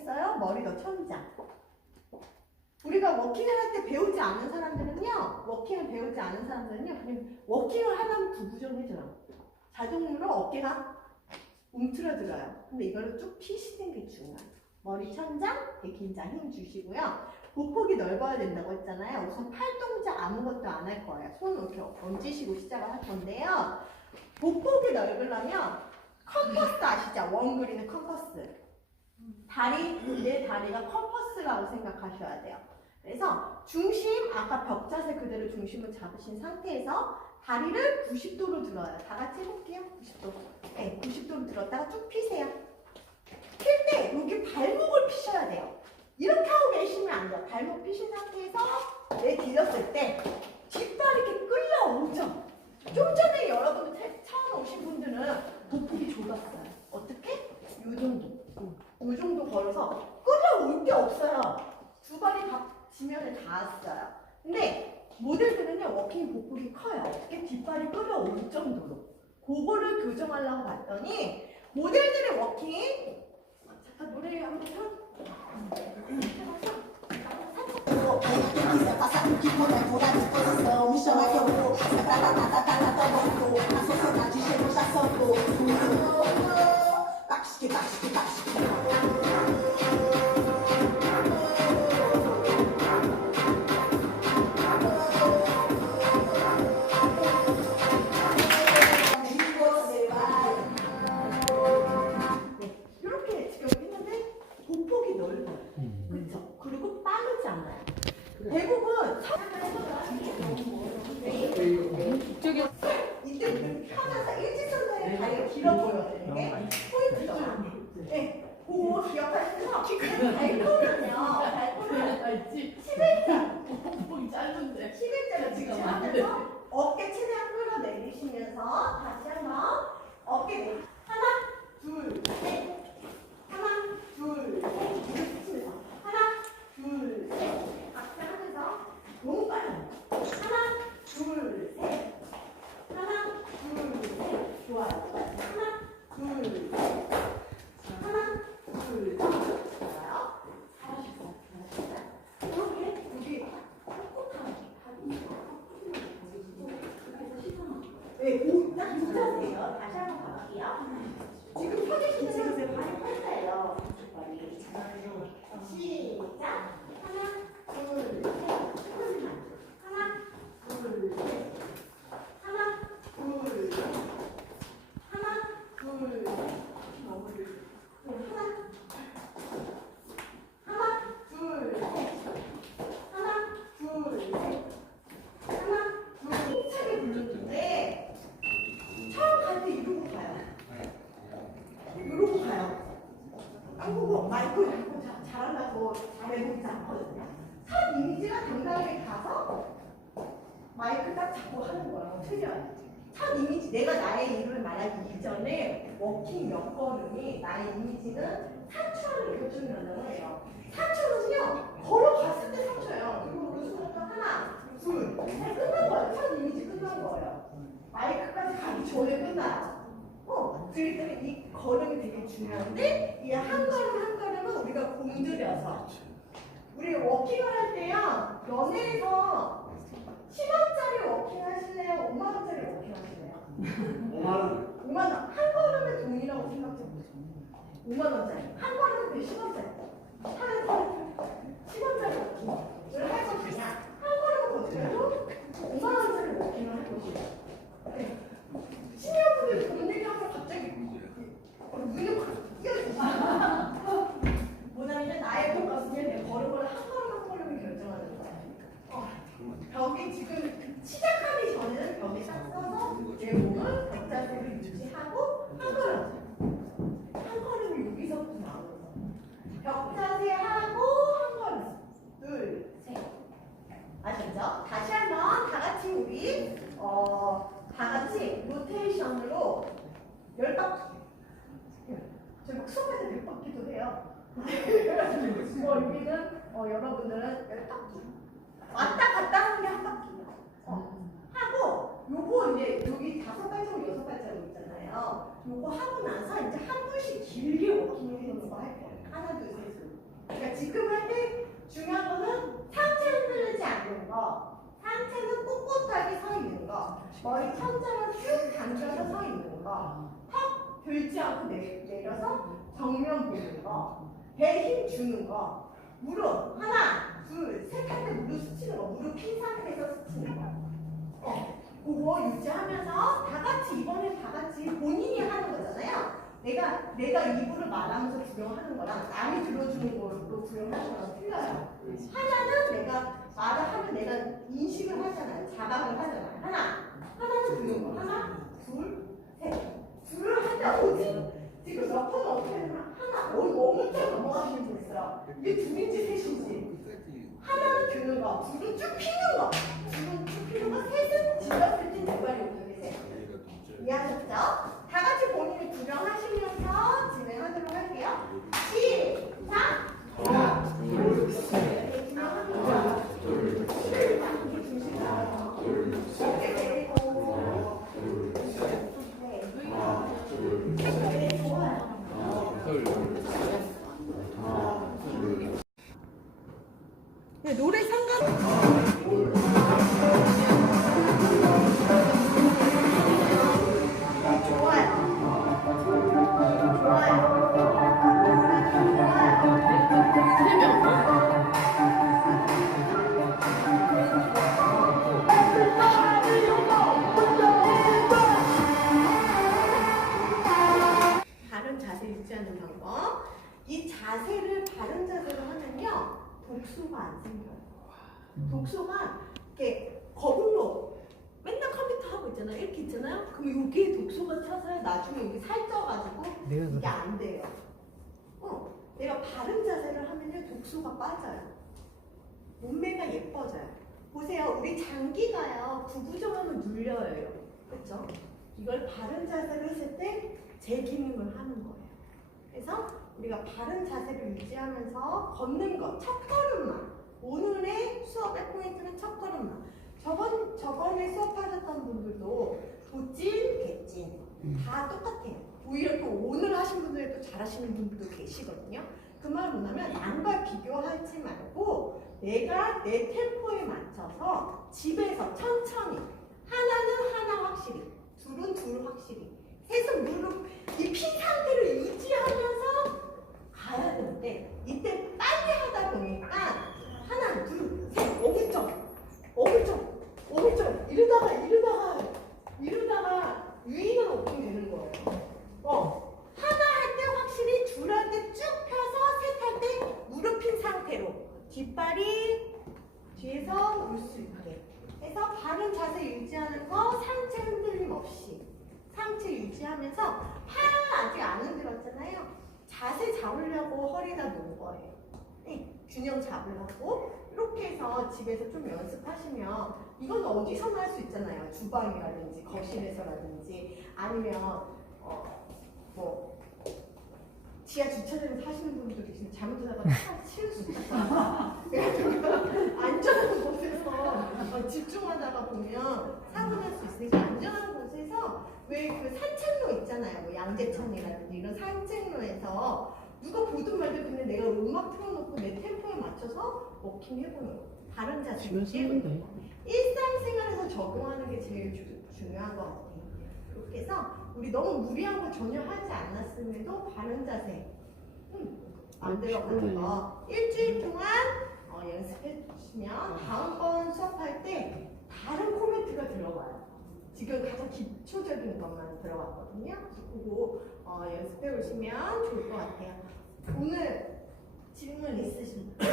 하겠어요? 머리도 천장. 우리가 워킹을 할 때 배우지 않은 사람들은요, 워킹을 배우지 않은 사람들은요, 그냥 워킹을 하려면 구부정해져요. 자동으로 어깨가 움츠러들어요. 근데 이거를 쭉 피시는 게 중요해요. 머리 천장, 백긴장 힘 주시고요. 보폭이 넓어야 된다고 했잖아요. 우선 팔 동작 아무것도 안 할 거예요. 손 이렇게 얹으시고 시작을 할 건데요. 보폭이 넓으려면 컴퍼스 아시죠? 원 그리는 컴퍼스. 다리, 내 다리가 컴퍼스라고 생각하셔야 돼요. 그래서 중심, 아까 벽 자세 그대로 중심을 잡으신 상태에서 다리를 90도로 들어요. 다 같이 해볼게요. 90도. 네, 90도로 들었다가 쭉 피세요. 필 때 여기 발목을 피셔야 돼요. 이렇게 하고 계시면 안 돼요. 발목 피신 상태에서 내 디뎠을 때 뒷발이 이렇게 끌려오죠. 좀 전에 여러분 태- 처음 오신 분들은 보폭이 좁았어요. 어떻게? 요 정도. 요 정도 걸어서 끌려올 게 없어요. 두 발이 다 지면에 닿았어요. 근데 모델들은요 워킹 보폭이 커요. 어떻게 뒷발이 끌려올 정도로. 그거를 교정하려고 봤더니 모델들의 워킹 잠깐 노래 한번 o que chama que tá, 길어 보여요. 이게 포인트죠. 네, 그거 기억하시면서 발 펴면요. 발 펴면 알지? 11자, 뽕이 짧은데 11자를 지금 하면서 어깨 최대한 끌어내리시면서 다시 한번 어깨 내 하나, 둘, 셋, 하나, 둘, 셋 이렇게 치면서 하나, 둘, 셋 박수 하면서 너무 빨라요. 하나, 둘, 셋, 하나, 둘, 셋 좋아요. 하나, 둘, 셋, 하나, 둘, 셋 좋아요. 잘하셨어요. 잘하셨어요. 이렇게 여기 꼿꼿하게 네, 오, 딱 진짜세요. 다시 한번 가볼게요. 지금 펴주시는 선생님 발이 펼쳐요. 머리. 시작. 하나, 둘, 셋. 조금만. 하나, 둘, 셋. 하나, 둘, 셋. 하나, 둘, 셋. 너무 하나, 하나, 둘, 셋. 하나, 둘, 셋. 하나, 둘, 힘차게 불렀는데 처음 갈 때 이러고 가요. 이러고 가요. 한국어 마이크 잡고 자- 잘한다고 잘해보지 않거든요. 첫 이미지가 당당하게 가서 마이크 딱 잡고 하는 거랑 틀려요. 첫 이미지, 내가 나의 이름을 말하기 이전에 워킹 몇 걸음이 나의 이미지는 3초를 교정한다고 해요. 3초는요, 걸어갔을 때 3초예요. 그리고 그 순간 하나, 둘, 셋 끝난 거예요. 첫 이미지 끝난 거예요. 마이크까지 가기 전에 끝나요. 어, 그렇기 때문에 이 걸음이 되게 중요한데, 이 한 걸음 한 걸음은 우리가 공들여서, 우리 워킹을 할 때요, 연애에서 10원짜리 워킹 하실래요? 5만원짜리 워킹 하실래요? 5만원 5만원. 한 걸음의 돈이라고 생각해 보세요. 5만원짜리. 한 걸음에 10원짜리. 하는 거 10원짜리 워킹을 할 것이냐. 한 걸음을 걷더라도 5만원짜리 워킹을 할 것이냐. 네. 시니어분들이 돈 얘기하면 갑자기 어, 눈이 확 띄어지시죠. 뭐냐면 나의 포커스는 내 걸음을 한 걸음 한 걸음을 결정하는 거야. 어, 벽이 지금 시작하기 전에는 벽에 딱 서서 내 몸은 벽자세를 유지하고 한 걸음 한 걸음이 여기서부터 나오는 거야. 벽자세 하고 한 걸음 둘셋 아시죠? 다시 한번 다 같이 우리 어다 같이 로테이션으로 열 바퀴 저희 막 수업할 때백 바퀴도 해요. 어, 여기는 어, 여러분들은 열 바퀴 왔다 갔다 하는 게 한 바퀴. 어. 하고 요거 이제 여기 다섯 발자국 여섯 발자국 있잖아요. 요거 하고 나서 이제 한 분씩 길게 워킹을 해보는 거할 거예요. 하나 둘 셋으로. 그러니까 지금 할 때 중요한 거는 상체 흔들리지 않는 거, 상체는 꼿꼿하게 서 있는 거, 머리 천장을 쭉 당겨서 서 있는 거, 턱 들지 않고 내, 내려서 정면 보는 거, 배에 힘 주는 거, 무릎 하나, 둘, 셋 할 때 무릎 스치는 거, 무릎 핀 상태에서 스치는 거. 어, 그거 유지하면서 다 같이 이번에 다 같이 본인이 하는 거잖아요. 내가 내가 입으로 말하면서 구경하는 거랑 남이 들어주는 걸로 구경하는 거랑 틀려요. 하나는 내가 말을 하면 내가 인식을 하잖아요. 자각을 하잖아요. 하나, 하나는 거. 하나, 둘, 셋. 때 어디? 지금 몇 번은 어떻게 되나? 하나, 어, 엄청 넘어가시는 분 있어요. 이게 둘인지 셋인지. 하나는 드는 거, 둘은 쭉 피는 거. 둘은 쭉 피는 거, 셋은 질렀을 때 누가리 오는데 이해하셨죠? 다 같이 본인이 구경하시면서 진행하도록 할게요. 시작! 하나, 둘, 셋. 구경합니다. 이렇게 중심으로. 이렇게 내리고. 네. 네, 좋아요. 네, 노래 상관 독소가 안 생겨요. 독소가 이렇게 거북로 맨날 컴퓨터 하고 있잖아요. 이렇게 있잖아요. 그럼 여기에 독소가 차서 나중에 여기 살쪄가지고 이게 안 돼요. 어, 내가 바른 자세를 하면요, 독소가 빠져요. 몸매가 예뻐져요. 보세요, 우리 장기가요, 구부정하면 눌려요. 그렇죠? 이걸 바른 자세를 했을 때제 기능을 하는 거예요. 그래서 우리가 바른 자세를 유지하면서 걷는 것, 첫 걸음만. 오늘의 수업의 포인트는 첫 걸음만. 저번, 저번에 수업하셨던 분들도 도찐, 개찐 다 똑같아요. 오히려 또 오늘 하신 분들이 또 잘하시는 분들도 계시거든요. 그 말은 뭐냐면 남과 비교하지 말고 내가 내 템포에 맞춰서 집에서 천천히 하나는 하나 확실히 둘은 둘 확실히 셋은 무릎 이핀상태를 유지하면서 가야 되는데 이때 빨리 하다 보니까 하나 둘셋 오겠죠 오겠죠 오겠죠 이러다가 이러다가 이러다가 위가 오게 되는 거예요 어 하나 할 때 확실히 둘 할 때 쭉 펴서 셋 할 때 무릎 핀 상태로 뒷발이 뒤에서 올 수 있게 해서 바른 자세 유지하는 거 상체 흔들림 없이 상체 유지 하면서 팔은 아직 안 흔들었잖아요. 자세 잡으려고 허리가 놓은 거예요. 네, 균형 잡으려고 이렇게 해서 집에서 좀 연습하시면 이건 어디서나 할 수 있잖아요. 주방이라든지 거실에서라든지 아니면 어 뭐 지하 주차장에 사시는 분들도 계시는데 잘못하다가 차 치울 수. 그래가지고 안전한 곳에서 어, 집중하다가 보면 사고 날 수 있으니까 안전한 곳에서 왜 그 산책로 있잖아요. 뭐 양재천이라든지 이런 산책로에서 누가 보든 말든 근데 내가 음악 틀어놓고 내 템포에 맞춰서 워킹 해보는 거. 다른 자세 집에서 유지해보는 했는데. 거. 일상생활에서 적용하는 게 제일 주- 중요한 것 같아요. 그렇게 해서 우리 너무 무리한 거 전혀 하지 않았음에도 바른 자세 음, 만들어 가는 거 일주일 동안 어, 연습해 주시면 다음번 수업할 때 다른 코멘트가 들어가요. 지금 가장 기초적인 것만 들어갔거든요. 그래서 그거 어, 연습해 오시면 좋을 것 같아요. 오늘 질문 있으신 분?